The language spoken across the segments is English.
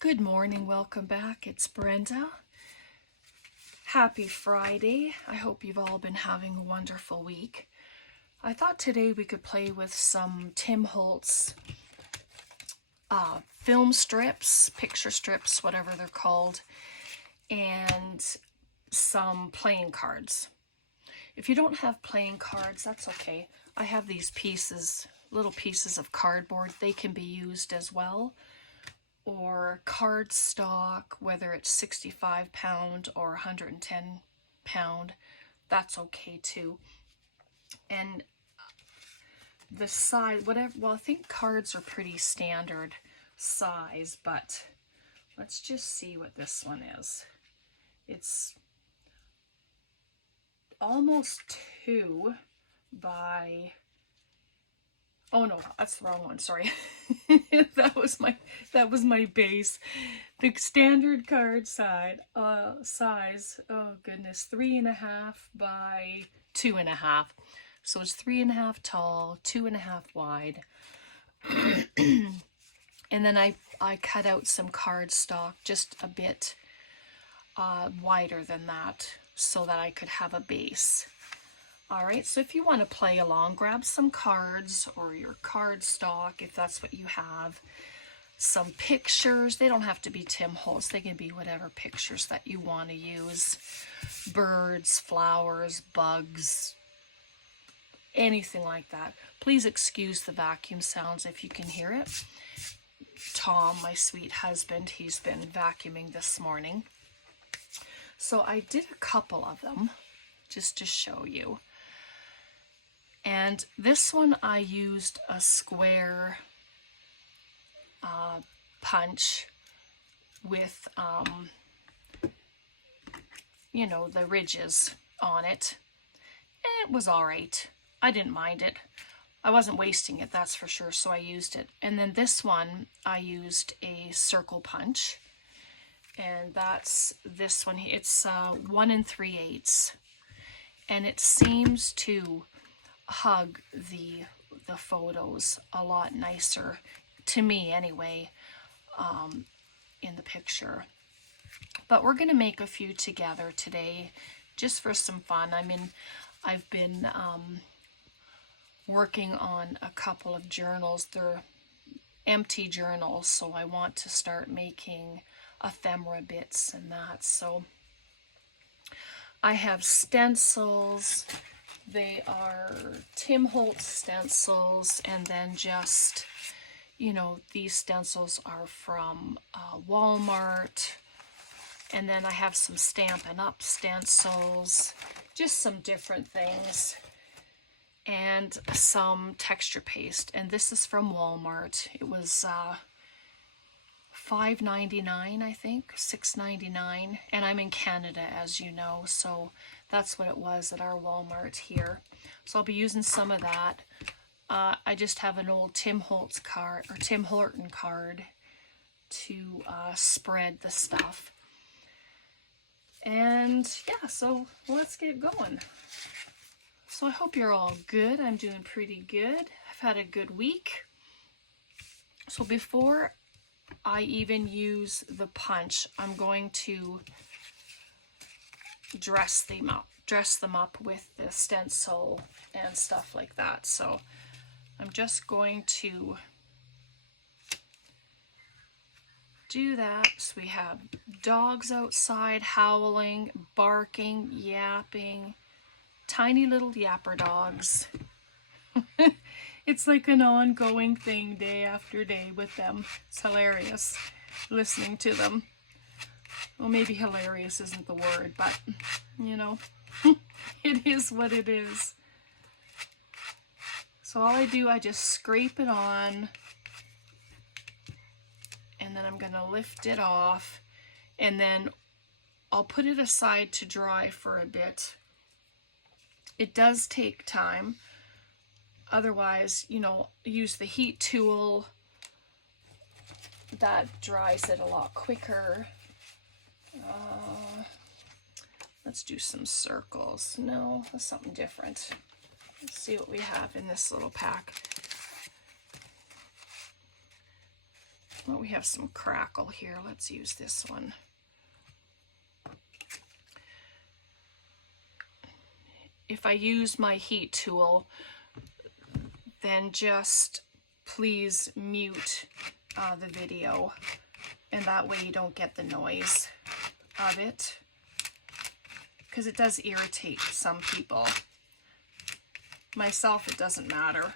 Good morning, welcome back. It's Brenda. Happy Friday. I hope you've all been having a wonderful week. I thought today we could play with some Tim Holtz film strips, picture strips, whatever they're called, and some playing cards. If you don't have playing cards, that's okay. I have these pieces, little pieces of cardboard. They can be used as well. Or cardstock, whether it's 65 pound or 110 pound, that's okay too. And the size, whatever, well, I think cards are pretty standard size, but let's just see what this one is. It's almost 2 by, oh no, that's the wrong one, sorry. that was my base. The standard card size, oh goodness, 3.5 by 2.5. So it's 3.5 tall, 2.5 wide. And then I cut out some cardstock just a bit wider than that so that I could have a base. All right, so if you want to play along, grab some cards or your cardstock if that's what you have. Some pictures. They don't have to be Tim Holtz. They can be whatever pictures that you want to use. Birds, flowers, bugs, anything like that. Please excuse the vacuum sounds if you can hear it. Tom, my sweet husband, he's been vacuuming this morning. So I did a couple of them just to show you. And this one I used a square punch with, you know, the ridges on it. And it was all right. I didn't mind it. I wasn't wasting it, that's for sure, so I used it. And then this one, I used a circle punch. And that's this one. It's 1 3/8. And it seems to hug the photos a lot nicer, to me anyway, in the picture. But we're going to make a few together today just for some fun. I mean, I've been working on a couple of journals. They're empty journals, so I want to start making ephemera bits and that. So I have stencils. They are Tim Holtz stencils, and then just, you know, these stencils are from Walmart. And then I have some Stampin' Up stencils, just some different things, and some texture paste. And this is from Walmart. It was $5.99, I think, $6.99, and I'm in Canada, as you know, so that's what it was at our Walmart here. So I'll be using some of that. I just have an old Tim Holtz card, or Tim Horton card, to spread the stuff. And yeah, so let's get going. So I hope you're all good. I'm doing pretty good. I've had a good week. So before I even use the punch, I'm going to dress them up with the stencil and stuff like that. So I'm just going to do that. So we have dogs outside howling, barking, yapping, tiny little yapper dogs. It's like an ongoing thing day after day with them. It's hilarious listening to them. Well, maybe hilarious isn't the word, but, you know, it is what it is. So all I do, I just scrape it on, and then I'm going to lift it off, and then I'll put it aside to dry for a bit. It does take time. Otherwise, you know, use the heat tool. That dries it a lot quicker. Let's do some circles. No, that's something different. Let's see what we have in this little pack. Well, we have some crackle here. Let's use this one. If I use my heat tool, then just please mute the video, and that way you don't get the noise of it, because it does irritate some people. Myself, it doesn't matter,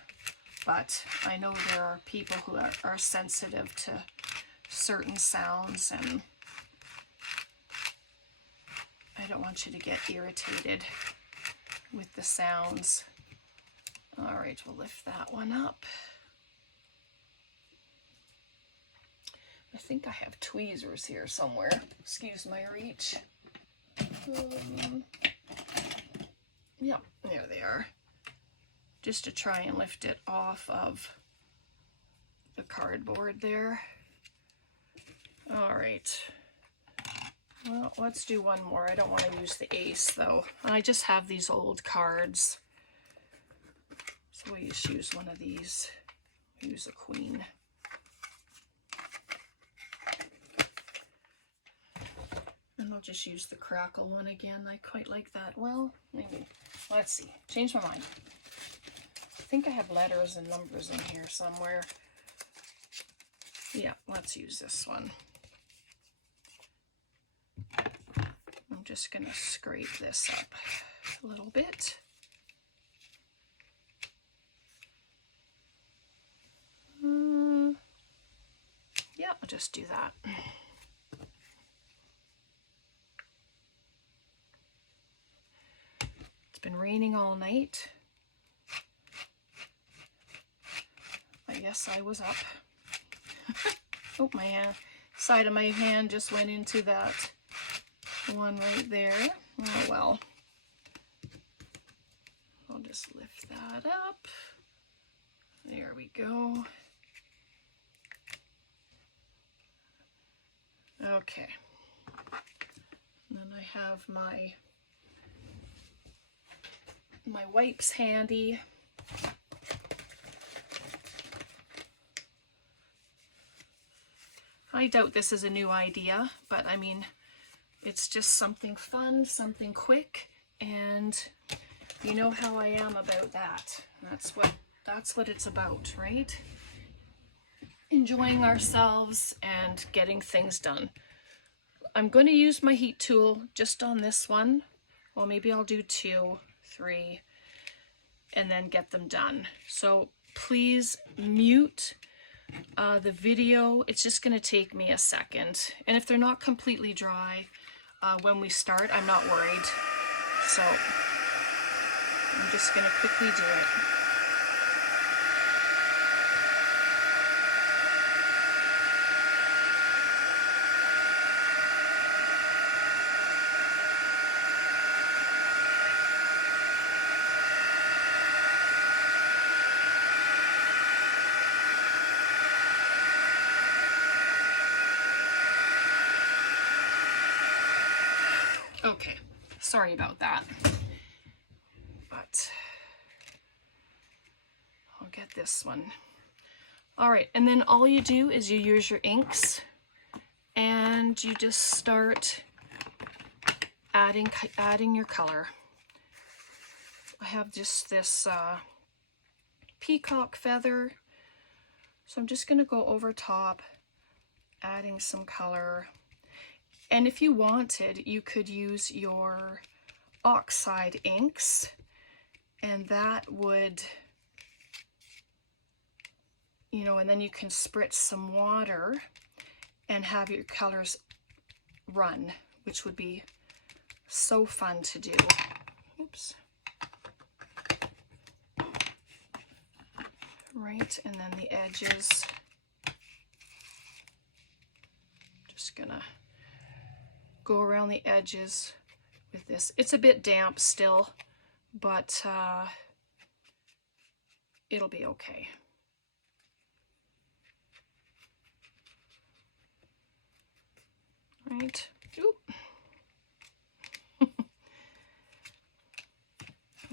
but I know there are people who are sensitive to certain sounds, and I don't want you to get irritated with the sounds. All right, we'll lift that one up. I think I have tweezers here somewhere. Excuse my reach. Yeah, there they are. Just to try and lift it off of the cardboard there. All right. Well, let's do one more. I don't want to use the ace though. I just have these old cards. So we'll just use one of these. Use a queen. And I'll just use the crackle one again. I quite like that. Well, maybe. Let's see. Change my mind. I think I have letters and numbers in here somewhere. Yeah, let's use this one. I'm just going to scrape this up a little bit. Yeah, I'll just do that. It's been raining all night. I guess I was up. Oh, my hand, side of my hand just went into that one right there. Oh well. I'll just lift that up. There we go. Okay. And then I have my wipes handy. I doubt this is a new idea, but I mean, it's just something fun, something quick, and you know how I am about that. That's what it's about, right? Enjoying ourselves and getting things done. I'm going to use my heat tool just on this one. Well, maybe I'll do 2, 3, and then get them done. So please mute the video. It's just going to take me a second. And if they're not completely dry when we start, I'm not worried. So I'm just going to quickly do it. Okay, sorry about that, but I'll get this one. All right, and then all you do is you use your inks and you just start adding your color. I have just this peacock feather, so I'm just going to go over top, adding some color. And if you wanted, you could use your oxide inks, and that would, you know, and then you can spritz some water and have your colors run, which would be so fun to do. Oops. Right, and then the edges. Just gonna go around the edges with this. It's a bit damp still, but it'll be okay. Right. Oop. And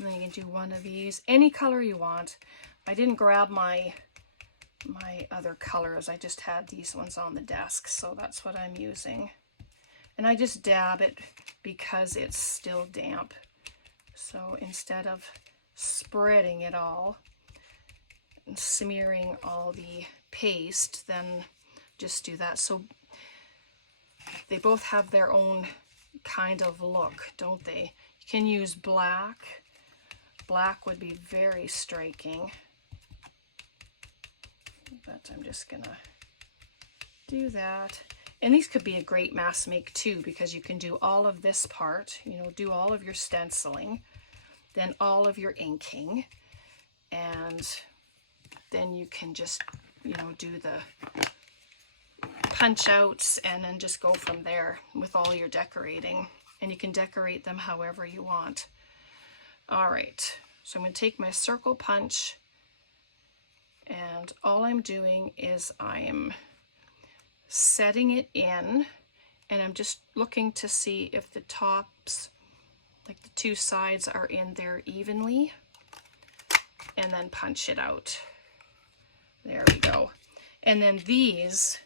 then you can do one of these, any color you want. I didn't grab my my other colors. I just had these ones on the desk, so that's what I'm using. And I just dab it because it's still damp. So instead of spreading it all and smearing all the paste, then just do that. So they both have their own kind of look, don't they? You can use black. Black would be very striking. But I'm just gonna do that. And these could be a great mass make too, because you can do all of this part, you know, do all of your stenciling, then all of your inking, and then you can just, you know, do the punch outs and then just go from there with all your decorating. And you can decorate them however you want. All right, so I'm going to take my circle punch, and all I'm doing is I'm setting it in, and I'm just looking to see if the tops, like the two sides, are in there evenly, and then punch it out. There we go. And then these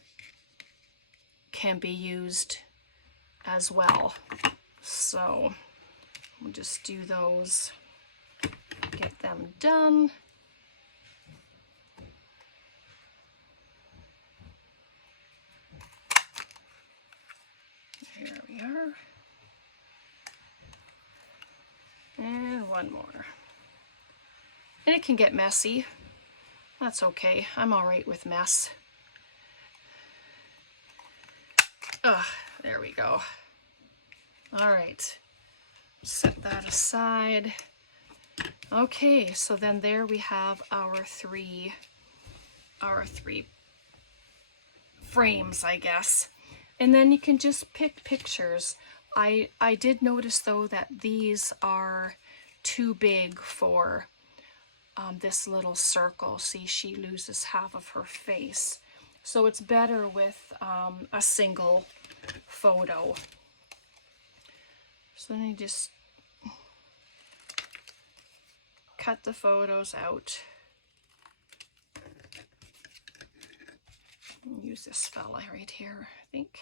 can be used as well. So we'll just do those, get them done. Here we are. And one more. And it can get messy. That's okay. I'm all right with mess. There we go. All right. Set that aside. Okay, so then there we have our three frames, I guess. And then you can just pick pictures. I did notice though that these are too big for this little circle. See, she loses half of her face. So it's better with a single photo. So then you just cut the photos out. Use this fella right here, I think.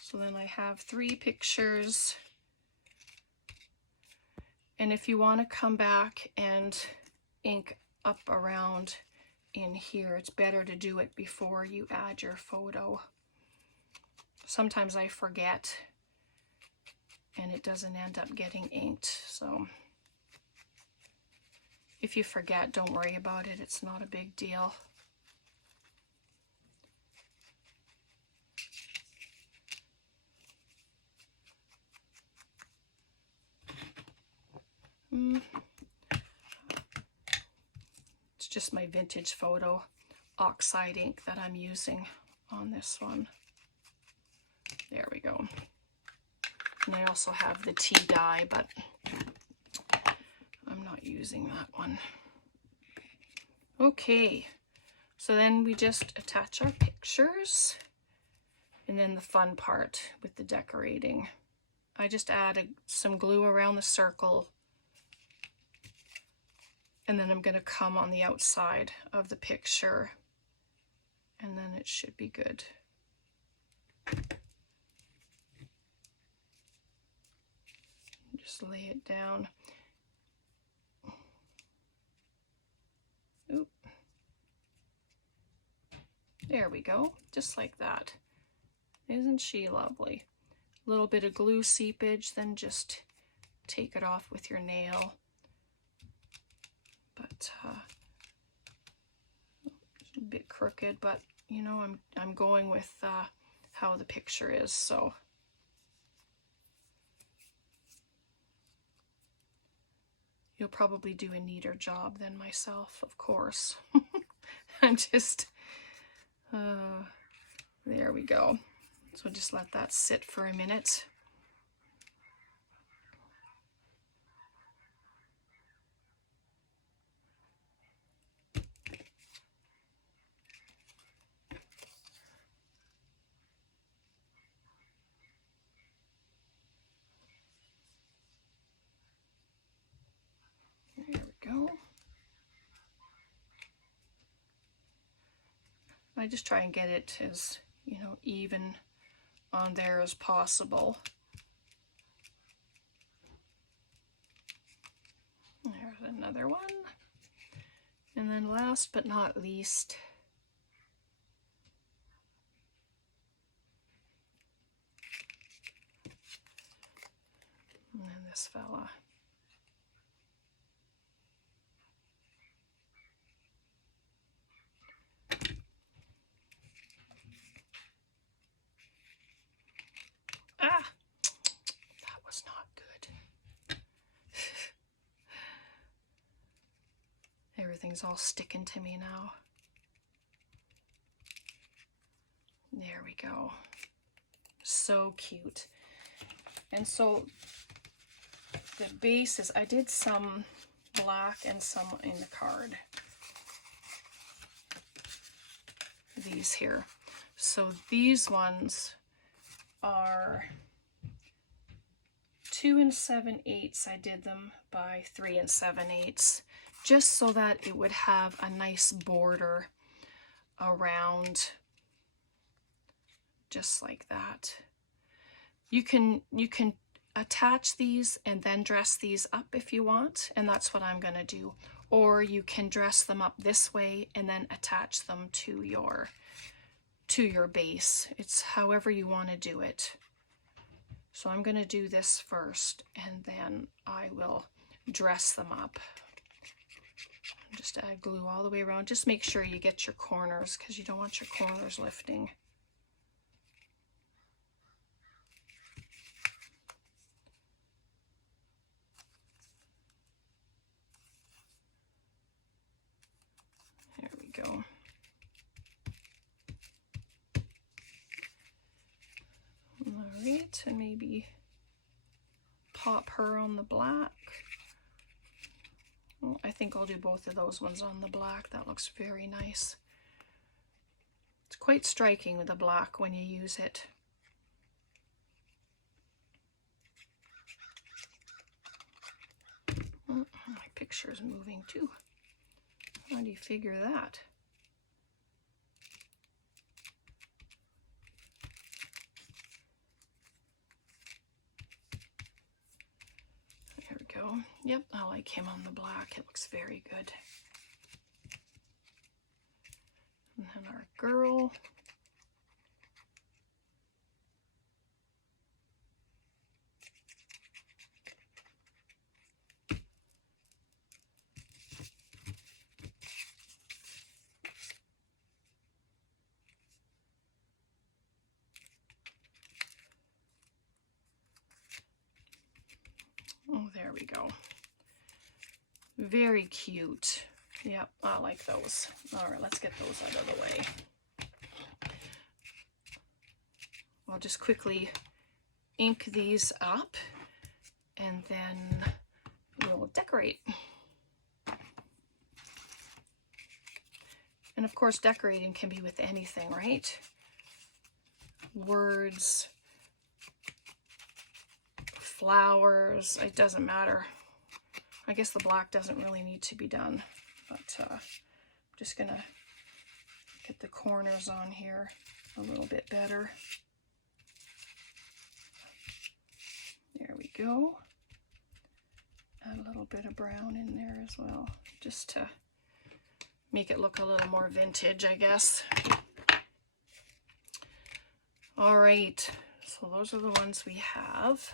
So then I have 3 pictures. And if you want to come back and ink up around in here, it's better to do it before you add your photo. Sometimes I forget and it doesn't end up getting inked. So if you forget, don't worry about it. It's not a big deal. It's just my vintage photo oxide ink that I'm using on this one. There we go. And I also have the tea dye, but I'm not using that one. Okay, so then we just attach our pictures, and then the fun part with the decorating. I just added some glue around the circle, and then I'm going to come on the outside of the picture, and then it should be good. Just lay it down. Oop. There we go, just like that. Isn't she lovely? A little bit of glue seepage, then just take it off with your nail. But a bit crooked, but you know, I'm going with how the picture is, so. You'll probably do a neater job than myself, of course. I'm just, there we go. So just let that sit for a minute. I just try and get it as, you know, even on there as possible. There's another one. And then last but not least, and then this fella. Ah, that was not good. Everything's all sticking to me now. There we go. So cute. And so the bases, I did some black and some in the card. These here. So these ones are 2 7/8. I did them by 3 7/8, just so that it would have a nice border around, just like that. You can attach these and then dress these up if you want, and that's what I'm going to do. Or you can dress them up this way and then attach them to your base. It's however you want to do it. So I'm going to do this first, and then I will dress them up. Just add glue all the way around. Just make sure you get your corners, because you don't want your corners lifting. There we go. All right, and maybe pop her on the black. Well, I think I'll do both of those ones on the black. That looks very nice. It's quite striking with the black when you use it. Oh, my picture is moving too. How do you figure that? There we go. Yep, I like him on the black. It looks very good. And then our girl. Oh, there we go. Very cute. Yep, I like those. All right, let's get those out of the way. I'll just quickly ink these up, and then we'll decorate. And of course, decorating can be with anything, right? Words, flowers, it doesn't matter. I guess the black doesn't really need to be done, but I'm just gonna get the corners on here a little bit better. There we go. Add a little bit of brown in there as well, just to make it look a little more vintage, I guess. All right, so those are the ones we have.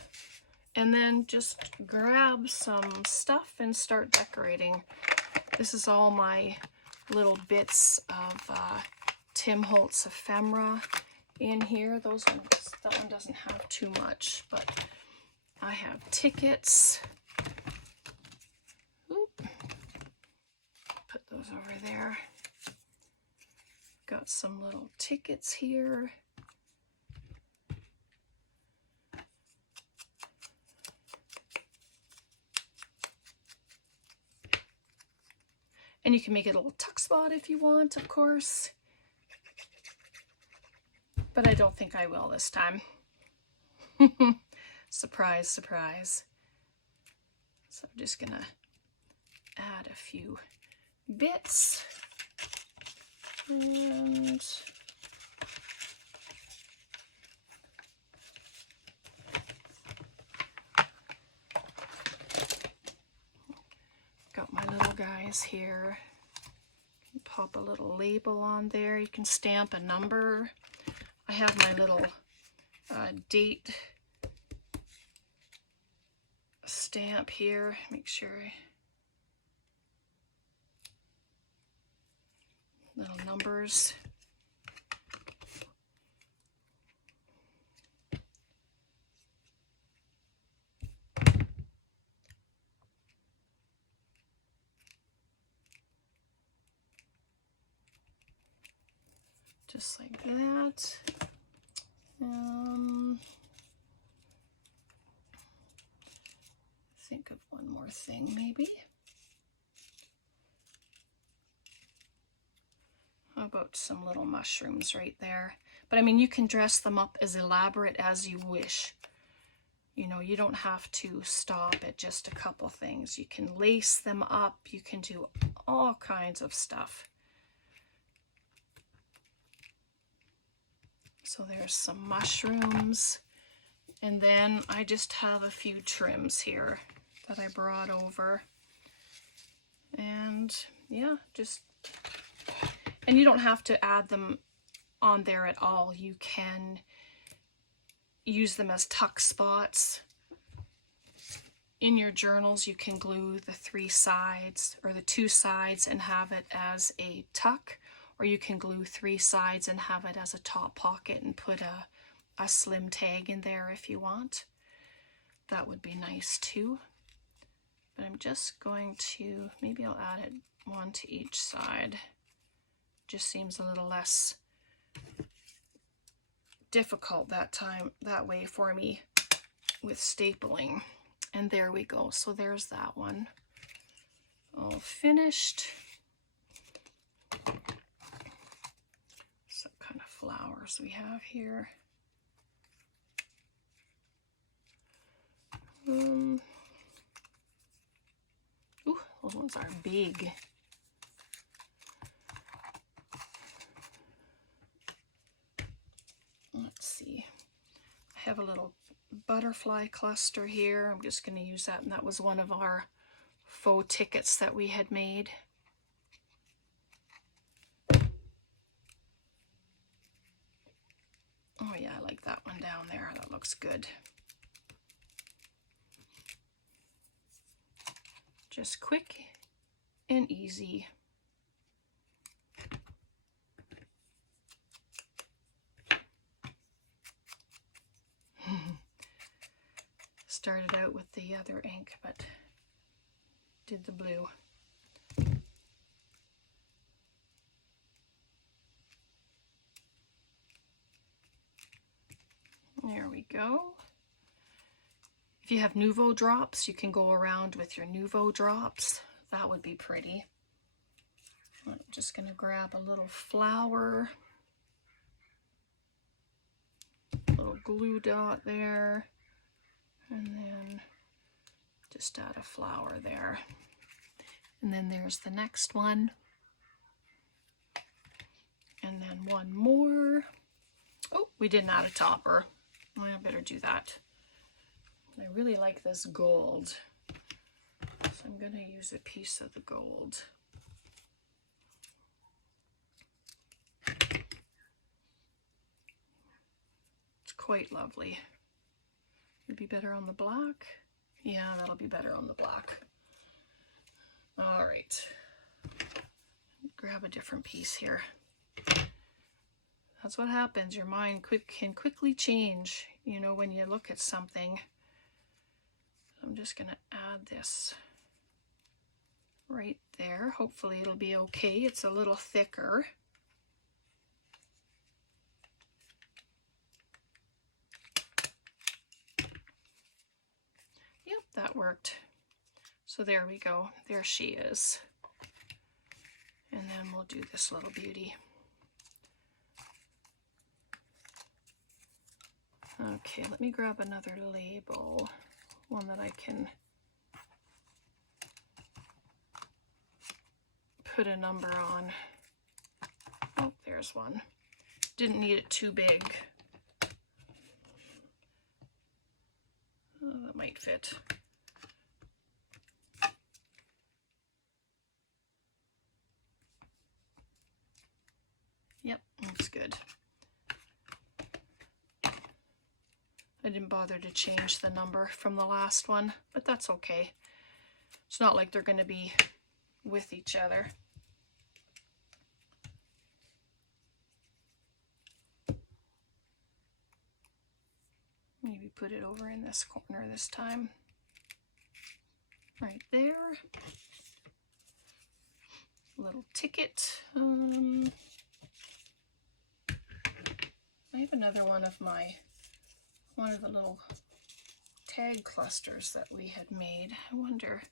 And then just grab some stuff and start decorating. This is all my little bits of Tim Holtz ephemera in here. That one doesn't have too much, but I have tickets. Oop. Put those over there. Got some little tickets here. And you can make it a little tuck spot if you want, of course. But I don't think I will this time. Surprise, surprise. So I'm just gonna add a few bits. And got my little guys here. Pop a little label on there. You can stamp a number. I have my little date stamp here. Make sure. Little numbers. Just like that. Think of one more thing maybe. How about some little mushrooms right there? But I mean, you can dress them up as elaborate as you wish. You know, you don't have to stop at just a couple things. You can lace them up. You can do all kinds of stuff. So there's some mushrooms. And then I just have a few trims here that I brought over. And yeah, and you don't have to add them on there at all. You can use them as tuck spots. In your journals, you can glue the 3 sides or the 2 sides and have it as a tuck, or you can glue 3 sides and have it as a top pocket and put a slim tag in there if you want. That would be nice too. But I'm just going to, maybe I'll add it 1 to each side. Just seems a little less difficult that way for me with stapling. And there we go. So there's that one all finished. Some kind of flowers we have here. Ooh, those ones are big. Let's see. I have a little butterfly cluster here. I'm just going to use that, and that was one of our faux tickets that we had made. Oh yeah, I like that one down there. That looks good. Just quick and easy. Started out with the other ink, but did the blue. There we go. If you have Nuvo drops, you can go around with your Nuvo drops. That would be pretty. I'm just going to grab a little flower. Little glue dot there. And then just add a flower there. And then there's the next one. And then one more. Oh, we didn't add a topper. I better do that. I really like this gold, so I'm going to use a piece of the gold. It's quite lovely. Would be better on the black. Yeah, that'll be better on the black. All right. Grab a different piece here. That's what happens. Your mind can quickly change, you know, when you look at something. I'm just going to add this right there. Hopefully it'll be okay. It's a little thicker. Yep, that worked. So there we go. There she is. And then we'll do this little beauty. Okay, let me grab another label, one that I can put a number on. Oh, There's one. Didn't need it too big. Oh, that might fit. Yep, looks good. I didn't bother to change the number from the last one, but that's okay. It's not like they're going to be with each other. Maybe put it over in this corner this time. Right there. Little ticket. I have another one of the little tag clusters that we had made. I wonder.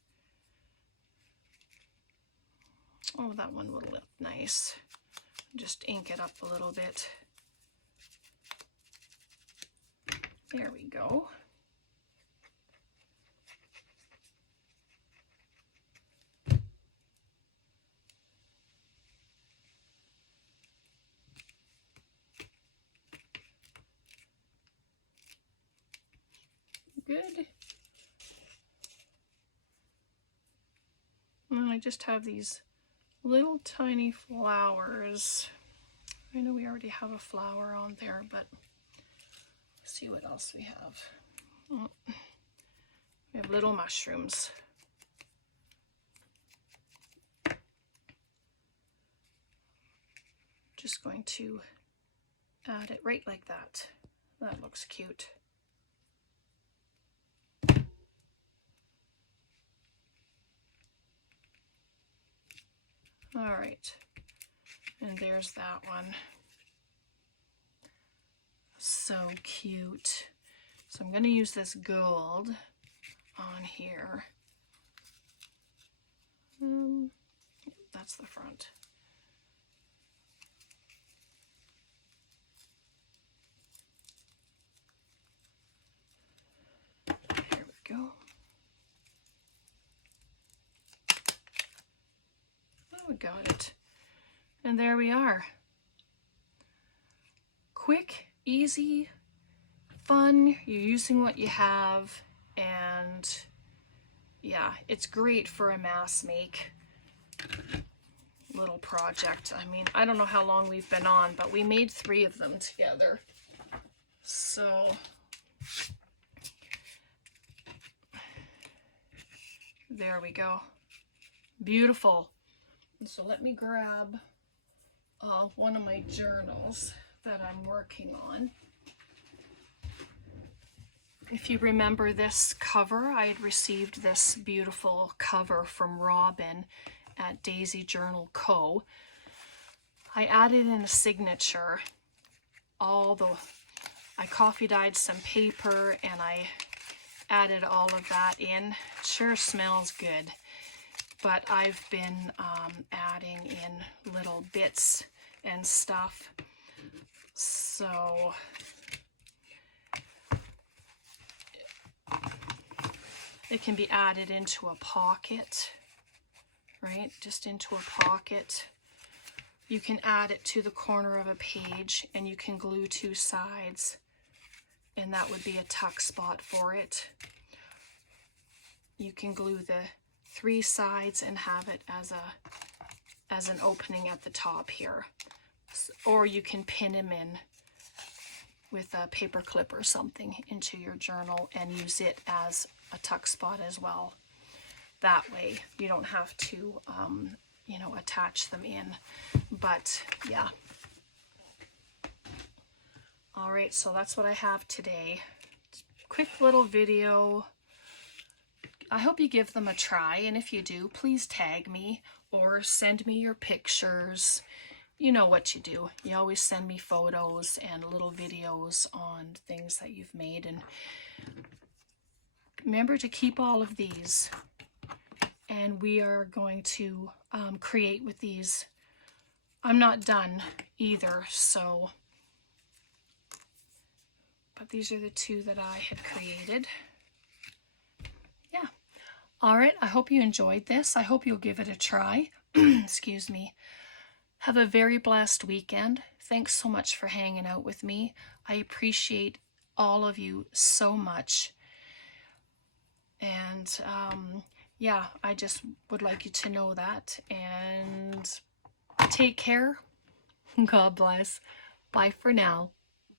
Oh, that one would look nice. Just ink it up a little bit. There we go. Good. And I just have these little tiny flowers. I know we already have a flower on there, but let's see what else we have. Oh, we have little mushrooms. Just going to add it right like that. That looks cute. All right, and there's that one. So cute. So I'm going to use this gold on here. That's the front. There we go. We got it. And there we are. Quick, easy, fun. You're using what you have, and yeah, it's great for a mass make little project. I mean, I don't know how long we've been on, but we made 3 of them together. So there we go. Beautiful. So let me grab one of my journals that I'm working on. If you remember this cover, I had received this beautiful cover from Robin at Daisy Journal Co. I added in a signature. I coffee dyed some paper and I added all of that in. Sure smells good. But I've been adding in little bits and stuff. So it can be added into a pocket, right? Just into a pocket. You can add it to the corner of a page and you can glue 2 sides and that would be a tuck spot for it. You can glue the 3 sides and have it as an opening at the top here, or you can pin them in with a paper clip or something into your journal and use it as a tuck spot as well. That way you don't have to you know, attach them in. But yeah, all right, so that's what I have today. Quick little video. I hope you give them a try, and if you do, please tag me or send me your pictures. You know what you do. You always send me photos and little videos on things that you've made. And remember to keep all of these. And we are going to create with these. I'm not done either, so. But these are the 2 that I had created. All right, I hope you enjoyed this. I hope you'll give it a try. Excuse me. Have a very blessed weekend. Thanks so much for hanging out with me. I appreciate all of you so much. And yeah, I just would like you to know that. And take care. God bless. Bye for now.